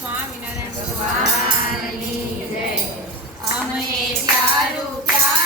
સ્વામિનારાયણ ભગવાન અમને પ્યારું પ્યારું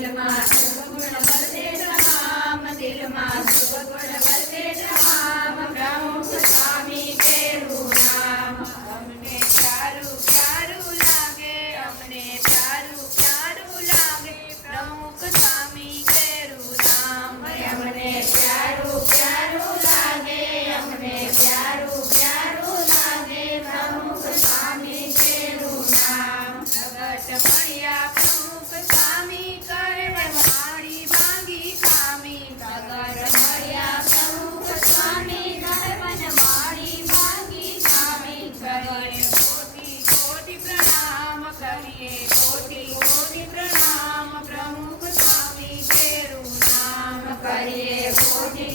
દિલમાં સુગુણ everyone.